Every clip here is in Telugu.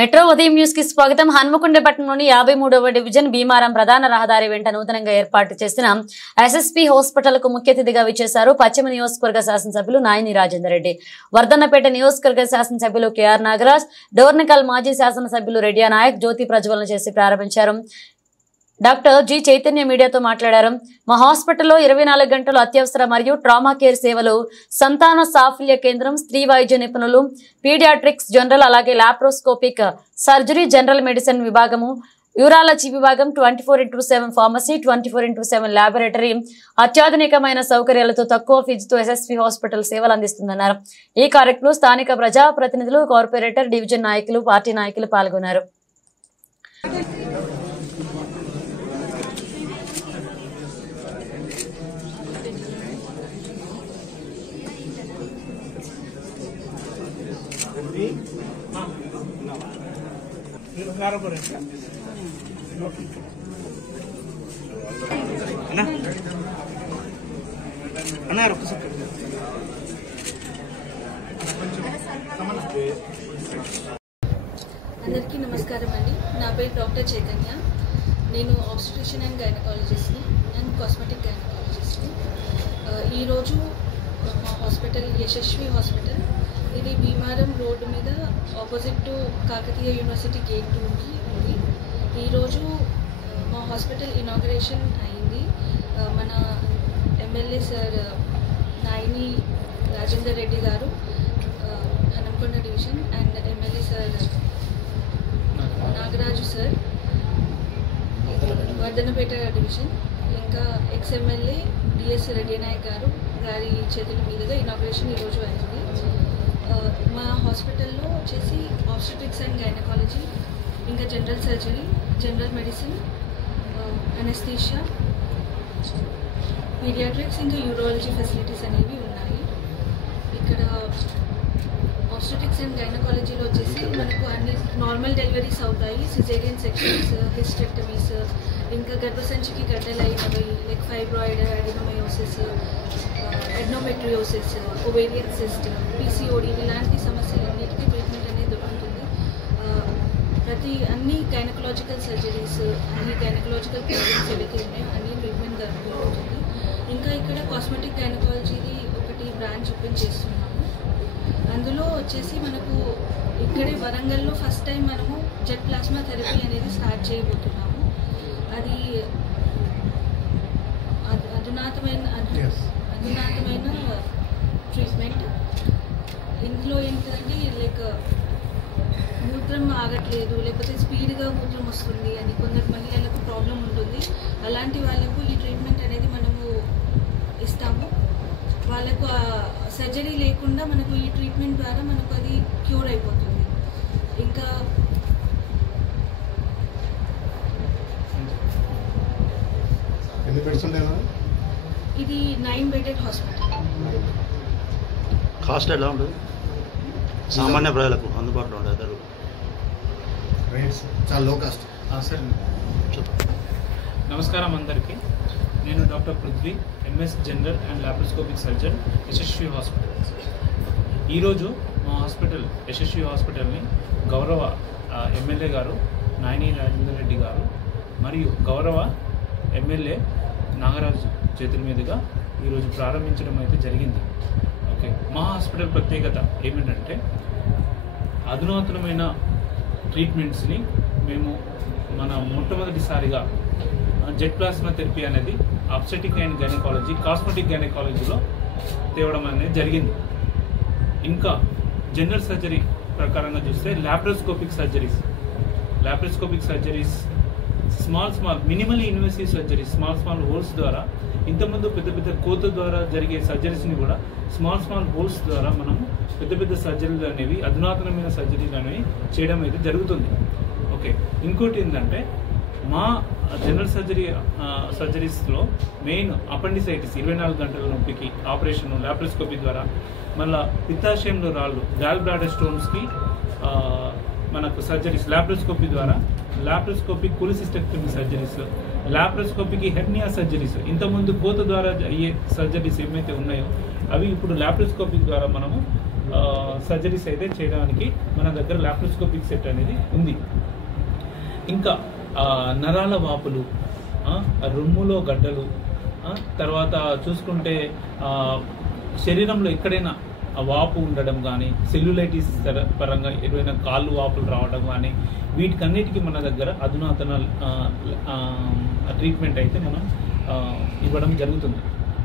మెట్రో ఉదయం న్యూస్ కి స్వాగతం. హన్మకొండపట్నంలోని 53వ డివిజన్ భీమారం ప్రధాన రహదారి వెంట నూతనంగా ఏర్పాటు చేసిన ఎస్ఎస్పీ హాస్పిటల్ కు ముఖ్య అతిథిగా విచ్చేశారు పశ్చిమ నియోజకవర్గ శాసనసభ్యులు నాయని రాజేందర్ రెడ్డి, వర్ధన్నపేట నియోజకవర్గ శాసనసభ్యులు కేఆర్ నాగరాజ్, డోర్నకల్ మాజీ శాసనసభ్యులు రెడ్డియా నాయక్ జ్యోతి ప్రజ్వలన చేసి ప్రారంభించారు. డాక్టర్ జి చైతన్య మీడియాతో మాట్లాడారు. మా హాస్పిటల్లో 24 గంటలు అత్యవసర మరియు ట్రామా కేర్ సేవలు, సంతాన సాఫల్య కేంద్రం, స్త్రీ వైద్య నిపుణులు, పీడియాట్రిక్స్, జనరల్ అలాగే లాప్రోస్కోపిక్ సర్జరీ, జనరల్ మెడిసిన్ విభాగము, యూరాలజీ విభాగం, 24/7 ఫార్మసీ, 24/7 ల్యాబొరేటరీ, అత్యాధునికమైన సౌకర్యాలతో తక్కువ ఫీజుతో ఎస్ఎస్పీ హాస్పిటల్ సేవలు అందిస్తుందన్నారు. ఈ కార్యక్రమంలో స్థానిక ప్రజా ప్రతినిధులు, కార్పొరేటర్, డివిజన్ నాయకులు, పార్టీ నాయకులు పాల్గొన్నారు. అందరికీ నమస్కారం అండి. నా పేరు డాక్టర్ చైతన్య. నేను ఆబ్స్టెట్రిషియన్ అండ్ గైనకాలజిస్ట్ని అండ్ కాస్మెటిక్ గైనకాలజిస్ట్ని. ఈరోజు మా హాస్పిటల్ యశస్వి హాస్పిటల్, ఇది భీమారం రోడ్డు మీద opposite to Kakatiya university gate 2కి ఉంది. ఈరోజు మా హాస్పిటల్ ఇనాగరేషన్ అయింది. మన ఎమ్మెల్యే సార్ నాయని రాజేందర్ రెడ్డి గారు, Hanamkonda division, and MLA sir Nagaraju sir, Wardhannapet division, ఇంకా ఎక్స్ఎమ్మెల్యే డిఎస్ రెడ్డియా నాయక్ గారి చేతుల మీదుగా ఇనాగ్రేషన్ ఈరోజు అయింది. మా హాస్పిటల్లో వచ్చేసి ఆబ్స్టెట్రిక్స్ అండ్ గైనకాలజీ, ఇంకా general surgery, general medicine, anaesthesia, paediatrics, ఇంకా యూరాలజీ ఫెసిలిటీస్ అనేవి ఉన్నాయి. ఇక్కడ ఆబ్స్టెట్రిక్స్ అండ్ గైనకాలజీలో వచ్చేసి మనకు అన్ని నార్మల్ డెలివరీస్ అవుతాయి, సిజేరియన్ సెక్షన్స్, హిస్టెక్టమీస్, ఇంకా గర్భసంచికి గడ్డలైనవి like fibroid, adenomyosis, endometriosis, ovarian cyst, PCOD, ఇలాంటి సమస్యలన్నిటికీ ట్రీట్మెంట్ అనేది దొరుకుతుంది. అన్ని గైనకలాజికల్ సర్జరీస్, అన్ని గైనకలాజికల్ ప్రాబ్లమ్స్ ఏవైతే ఉన్నాయో అన్ని ట్రీట్మెంట్ దొరుకుతుంది. ఇంకా ఇక్కడ కాస్మెటిక్ గైనకాలజీది ఒకటి బ్రాంచ్ ఓపెన్ చేస్తున్నాము. అందులో వచ్చేసి మనకు ఇక్కడే వరంగల్లో ఫస్ట్ టైం మనము జెట్ ప్లాస్మా థెరపీ అనేది స్టార్ట్ చేయబోతున్నాము. అది అధునాతమైన ట్రీట్మెంట్. ఇందులో ఏంటంటే లైక్ మూత్రం ఆగట్లేదు, లేకపోతే స్పీడ్గా మూత్రం వస్తుంది అని కొందరు మహిళలకు ప్రాబ్లం ఉంటుంది. అలాంటి వాళ్ళకు ఈ ట్రీట్మెంట్ అనేది మనము ఇస్తాము. వాళ్ళకు సర్జరీ లేకుండా మనకు ఈ ట్రీట్మెంట్ ద్వారా మనకు అది క్యూర్ అయిపోతుంది. ఇంకా ఇది 9 బెడెడ్ హాస్పిటల్. కాస్ట్ ఎలా ఉంటుంది? సామాన్య ప్రజలకు అందుబాటులో ఉంటుంది? చాలా లో కాస్ట్. సార్ నమస్కారం అందరికీ. నేను doctor Prithvi, MS general and laparoscopic surgeon, Yashasvi hospital. ఈరోజు మా హాస్పిటల్ యశస్వి హాస్పిటల్ని గౌరవ ఎమ్మెల్యే గారు నాయని రాజేందర్ రెడ్డి గారు మరియు గౌరవ ఎమ్మెల్యే నాగరాజు చేతుల మీదుగా ఈరోజు ప్రారంభించడం అయితే జరిగింది. ఓకే, మా హాస్పిటల్ ప్రత్యేకత ఏమిటంటే అధునాతనమైన ట్రీట్మెంట్స్ని మేము మన మొట్టమొదటిసారిగా జెట్ ప్లాస్మా థెరపీ అనేది ఆబ్స్టెటిక్ అండ్ గైనకాలజీ, కాస్మెటిక్ గైనకాలజీలో తేవడం అనేది జరిగింది. ఇంకా జనరల్ సర్జరీ ప్రకారంగా చూస్తే laparoscopic surgeries, small minimally invasive surgeries, small holes ద్వారా, ఇంతకుముందు పెద్ద కోత ద్వారా జరిగే సర్జరీస్ని కూడా స్మాల్ హోల్స్ ద్వారా మనం పెద్ద సర్జరీలు అనేవి, అధునాతనమైన సర్జరీలు అనేవి చేయడం అయితే జరుగుతుంది. ఓకే, ఇంకోటి ఏంటంటే మా జనరల్ సర్జరీస్లో మెయిన్ అపెండిసైటిస్ 24 గంటల నొప్పికి ఆపరేషన్ లాప్రోస్కోపీ ద్వారా, మళ్ళీ పిత్తాశయంలో రాళ్ళు, గాల్ బ్లాడర్ స్టోన్స్కి మనకు సర్జరీస్ లాప్రోస్కోపీ ద్వారా, laparoscopic cholecystectomy surgeries, laparoscopic hernia surgeries, ఇంతకుముందు కోత ద్వారా అయ్యే సర్జరీస్ ఏమైతే ఉన్నాయో అవి ఇప్పుడు లాప్రోస్కోపిక్ ద్వారా మనము సర్జరీస్ అయితే చేయడానికి మన దగ్గర లాప్రోస్కోపిక్ సెట్ అనేది ఉంది. ఇంకా నరాల వాపులు, రొమ్ములో గడ్డలు, తర్వాత చూసుకుంటే శరీరంలో ఎక్కడైనా వాపు ఉండడం కానీ, సెల్యులైటిస్ పరంగా ఏదైనా కాళ్ళు వాపులు రావడం కానీ, వీటికన్నిటికీ మన దగ్గర అధునాతన ట్రీట్మెంట్ అయితే మనం ఇవ్వడం జరుగుతుంది.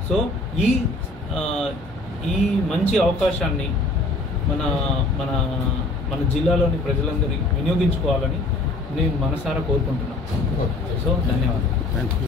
సో ఈ మంచి అవకాశాన్ని మన మన మన జిల్లాలోని ప్రజలందరూ వినియోగించుకోవాలని నేను మనసారా కోరుకుంటున్నాను. సో ధన్యవాదాలు.